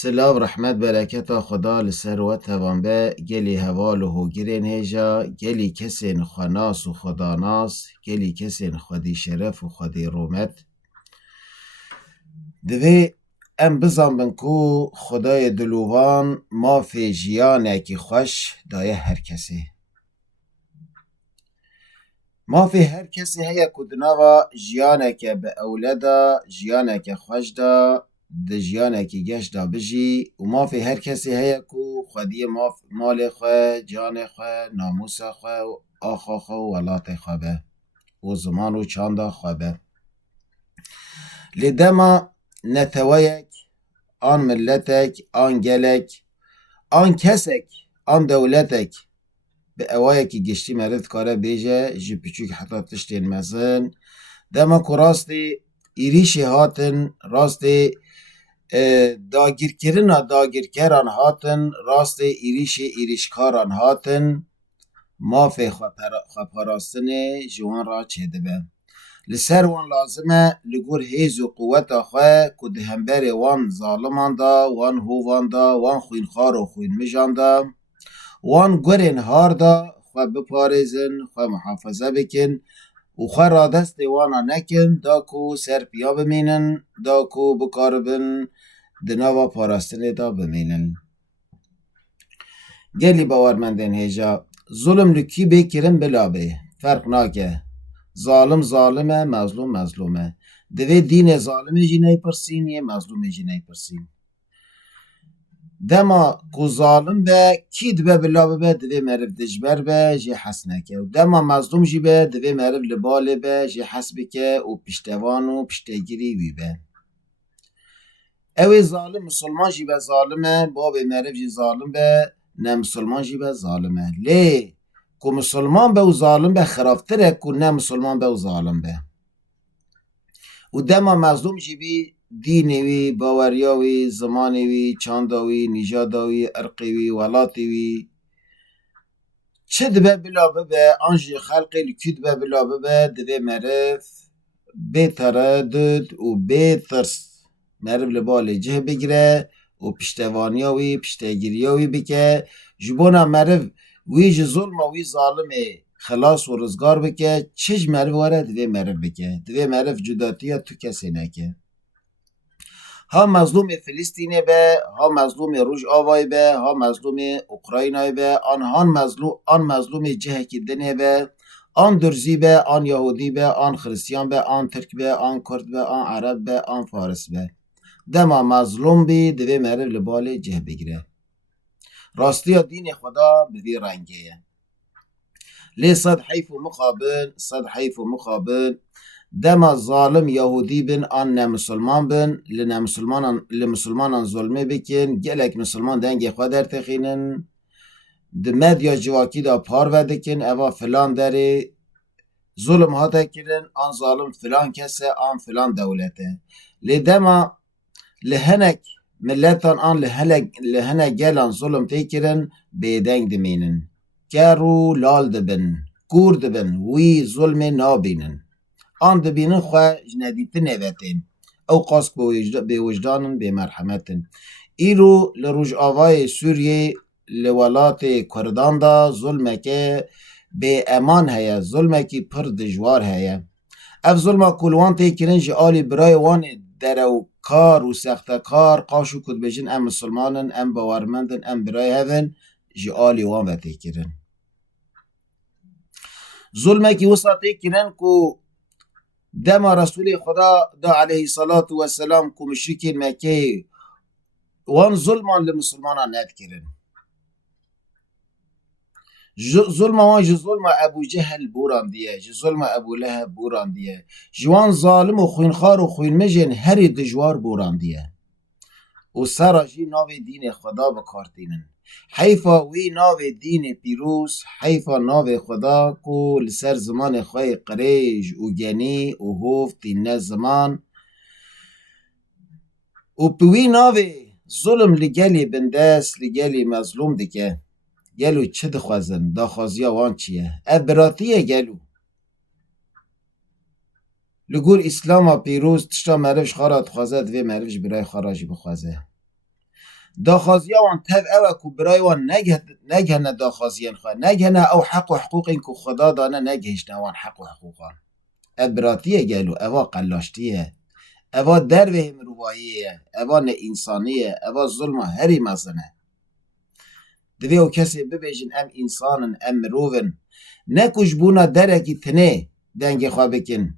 سلاو رحمت برکت خدا لسر و توانبه گلی هوال و هوگیرین هیجا گلی کسین خناس و خداناس گلی کسین خودی شرف و خودی رومت دوی ام بزن کو خدای دلوان ما فی جیانه کی خوش دایه هر کسی ما فی هر کسی هیا کدناوا جیانه که به اولدا جیانه که خوش دا د جیانه کی گشت دا بجی و ما فی هر کسی هیا کو خودی مال خو جان خو ناموس خو آخا خو ولات خو به و زمان و چاندا خو به لدما نتویک آن ملتک آن گلک آن کسک آن دولتک به اوایه که گشتی مرد کاره بیجه جی پچوک حتی تشتین مزن دما که راستی ایریشی هاتن راستی داگیرکران هاتن راستی ایریشکاران هاتن مافی خواپاراستن جوان را چه دبه لسر وان لازمه لگور هیز و قوت خواه که دهنبر وان ظالمان دا وان هووان دا وان خوینخار و خوین مجان دا وان گرین هار دا خواه بپارزن خواه محافظه بکن و خواه را دست وانا نکن دا کو سر پیا بمینن دا کو بکاربن دناوا پاراستن دا بمینن گلی باورمندین هیجا ظلم لکی بکرن بلابه فرق ناکه ظالم ظالمه مظلوم مظلومه دوی دین ظالمی جی نی پرسین یه مظلومی جی نی پرسین دما کو ظالم به کید به بلابه به دوی مرف دجبر به جی حس نکه و دما مظلوم جی به دوی مرف لباله به جی حس بکه و پشتوان و پشتگیری وی به اوی ظالم مسلمان جی به ظالمه باب مرف جی ظالم به نه مسلمان جی به ظالمه لی کو مسلمان به و ظالم به خرافتره کو نه مسلمان به و ظالم به و دما مظلوم جی بی دینی وی باوریاوی زمانی وی چانداوی نژاداوی ارقی ولاتی چه دبه بلا به آنجی خلقی لکی دبه بلا به دبه مرف بی تردد و بی ترس مرف لبالی جه بگیره و پشتوانیاوی پشتگیریاوی بکه جبونا مرف وی جه ظلم وی ظالمه خلاص و رزگار بکه چش مرف واره دوی مرف بکه دوی مرف جداتیه تو کسی نکه ها مظلوم فلسطینی به ها مظلوم روش آوای به ها مظلوم اوکراینای به آن مظلوم جهه که دنه به آن درزی به آن یهودی به آن خریستیان به آن ترک به آن کرد به آن عرب به آن فارس به دما مظلوم بی دوی مرف لبال جه بگیره راستی دین خدا به وی رنگه لی صد حیف و مقابل دما ظالم یهودی بن آن نه مسلمان بن لمسلمانان ظلمه بکن گلک مسلمان دنگ خود در تخینن دمد یا جواکی دا پار ودکن اوا فلان داری ظلم ها تکرن آن ظالم فلان کسه آن فلان دولته لی دما لهنک ملتان آن لهنک گلان ظلم تکرن بیدنگ دمینن کرو لال دبن کور دبن وی ظلم نابینن آن دبینن خواه جندیتن نوتین او قاسک به وجدانن به مرحمتن ایرو لروج آوای سوریه لولات کردان دا ظلمه که به امان هیا ظلمه که پر دجوار هیا اف ظلمه کلوان تیکرن جه آلی برای وان درو کار و سخت کار قاشو کد بجن ام مسلمانن ام باورمندن ام برای هفن جه آلی وان و تیکرن ظلمه که وسط تیکرن که دما رسول خدا دا علیه صلاة و سلام کو مشرکین مکه وان ظلمان لمسلمانان ند کرن ظلم وان ظلم ابو جهل بوران دیه ظلم ابو لهب بوران دیه جوان ظالم و خوینخار و خوین مجن هری دجوار بوران دیه و سراجی ناو دین خدا بکارتینن حیفا وی ناو دین پیروز حیفا ناو خدا کو لسر زمان خواه قریج و گنی و هفت نه زمان و پوی ناو ظلم لگلی بندس لگلی مظلوم دکه گلو چه دخوازن دا خوازیا وان چیه ابراتیه گلو لگور اسلام پیروز تشتا مرفش خارات خوازد و مرفش برای خاراجی بخوازه داخازی وان تب او کو برای وان نگهنه داخازیان خواه نگهنه او حق و حقوق این که خدا دانه نگهشنه وان حق و حقوقان ابراتیه گلو اوا قلاشتیه اوا دروه مرواییه اوا نه انسانیه اوا ظلم هری مزنه دوی او کسی ببیجن ام انسانن ام مروون نکوش بونا درکی تنه دنگ خواه بکن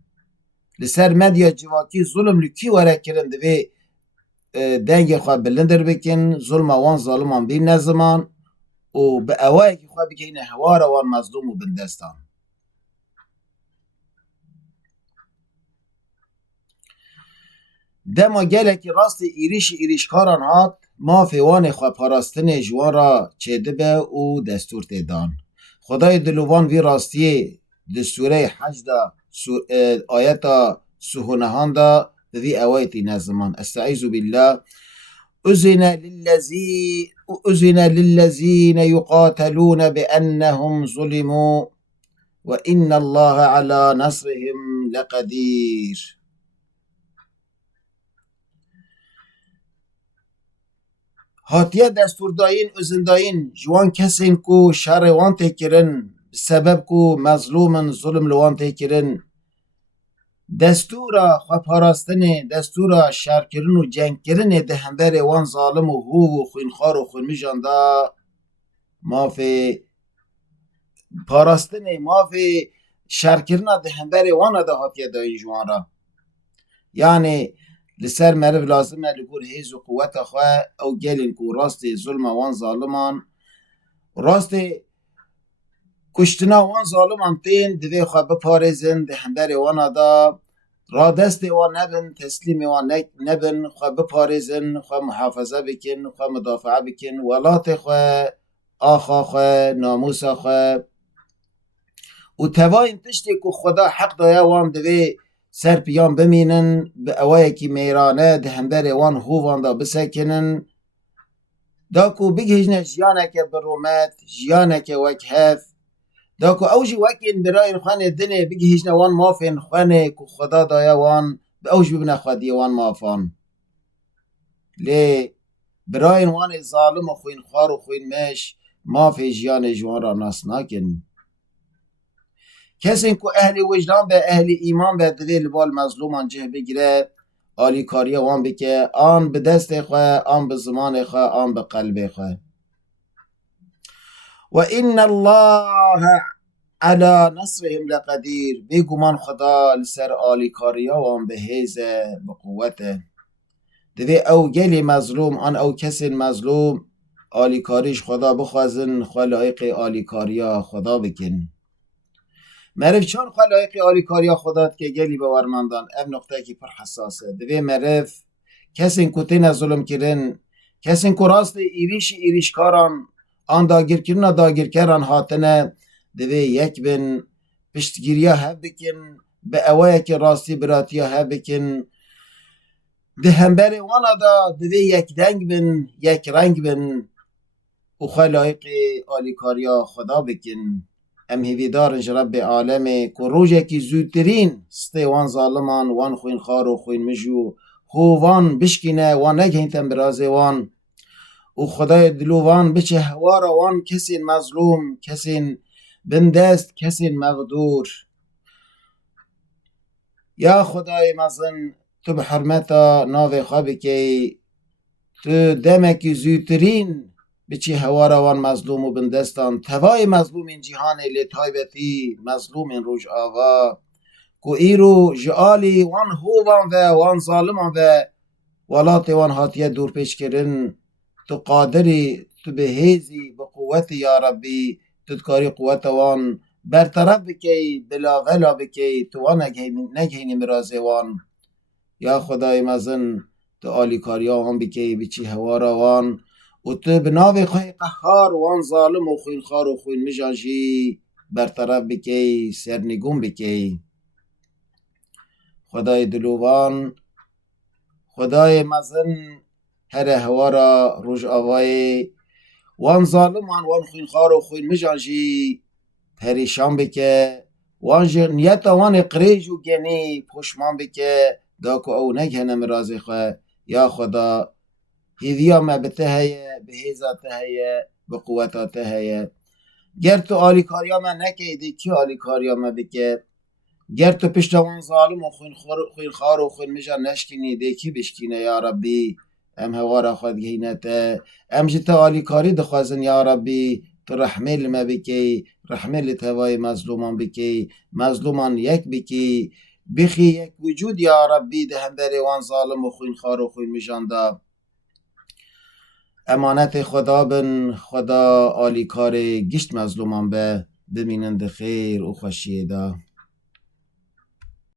لسر مدیا جواکی ظلم لکی وره کرن دوی دنگ خواه بلندر بکن ظلم وان ظالمان بین نزمان و به اوایی که خواه بکن هوار وان مظلوم و بندستان دما گله که راست ایریشکاران هات ما فیوان خواه پاراستن جوان را چیده به او دستور تیدان خدای دلوان وی راستی دستوره حج دا آیت سهونهان دا وی اوایتی نظمان استعیذ بالله أذن للذين يقاتلون بأنهم ظلموا وإن الله على نصرهم لقدير هاتیه دستور داین ازن داین جوان کسین کو شر وان تکرن سبب کو مظلومن ظلم لوان تکرن دستورا خواه پاراستن دستورا شر کرن و جنگ کرن ده همبر وان ظالم و هو و خوینخار و خونمیجان دا مافی پاراستن مافی شر کرن ده همبر وان دا هاتیه داین جوان را یعنی لسر مرف لازمه لگور هیز و قوت خواه او گلین کو راست ظلم وان ظالمان راست کشتنا وان ظالمان تین دوی خواه بپارزن ده همبر وان دا را دست وان نبن تسلیم وان نبن خواه بپارزن خواه محافظه بکن خواه مدافعه بکن ولات خواه آخا خواه ناموس خواه و تواین تشتی که خدا حق دایا وان دوی سر پیان بمینن به اوایی که میرانه ده همبر وان هووان دا بسکنن دا کو بگهجنه جیانه که برومت جیانه که وک هف دا کو اوجی وکین برای خوانه دنه بگهجنه وان مافین خوانه که خدا دایا وان به اوج ببنه خودی وان مافان لی برای وان ظالم و خوین خوار و خوین مش مافی جیان جوان را ناس ناکن کسی که اهل وجدان به اهل ایمان به دوی لبال مظلومان جه بگیره آلی کاری وان بکه آن به دست خواه آن به زمان خواه آن به قلب خواه و این الله علی نصرهم لقدیر بگو من خدا لسر آلی کاری وان به حیزه به قوته دوی او گلی مظلوم آن او کسی مظلوم آلی کاریش خدا بخوازن خواه لایق آلی کاری خدا بکن مرف چون خلایق آلی کاریا خدات که گلی باورمندان ام نقطه که پر حساسه دوی مرف کسین کتین ظلم کرن کسین که راست ایریش کاران آن داگیر کرن داگیر کرن هاتنه دوی یک بن پشتگیریا هف بکن به اوه که راستی براتیا هف بکن ده همبر وانا دا دوی یک دنگ بن یک رنگ بن و خلایق آلی کاریا خدا بکن ام هیویدارنج رب عالمه که روژه که زودترین سته وان ظالمان وان خوین خار و خوین مجو هو وان بشکینه وان نگهینتن برازه وان و خدای دلو وان بچه هوارا وان کسین مظلوم کسین بندست کسین مغدور یا خدای مزن تو به حرمتا ناو خوابی که تو دمکی زودترین بچی هوارا وان مظلوم و بندستان توای مظلوم این جهان لی تایبتی مظلوم این روش آوا کو ایرو جعالی وان هووان و وان ظالمان و ولات وان هاتیه دور پیش کرن تو قادری تو به هیزی به قوت یا ربی تو کاری قوت وان برطرف بکی بلا غلا بکی تو وان نگهینی مرازه وان یا خدای مزن تو آلی کاریا وان بکی بچی هوارا وان و تو بناوی خوی قهار وان ظالم و خوین خار و خوین مجانجی برطرف بکی سرنگون بکی خدای دلوان خدای مزن هر هوارا روش آوای وان ظالم وان خوین خار و خوین مجانجی پریشان بکه وان نیتا وان قریج و گنی پشمان بکه داکو او نگهنم رازی خواه یا خدا هیویا ما بته هیه، به هیزاته هیه، به قوتاته هیه. گر تو آلیکاریا ما نکیدی کی آلیکاریا ما بکه؟ گر تو پشتوان ظالم و خوین خار و خوین مجا نشکنی دی کی بشکینه یا ربی؟ ام هوارا خود گهینته ام جتا آلیکاری دخوازن یا ربی، تو رحمه لما بکی، رحمه لتوای مظلومان بکی، مظلومان یک بکی، بخی یک وجود یا ربی ده هم بری وان ظالم و خوین خار و خوین مجاندا. امانت خدا بن، خدا آلیکار گشت مظلومان به، بمینند خیر و خوشیه دا.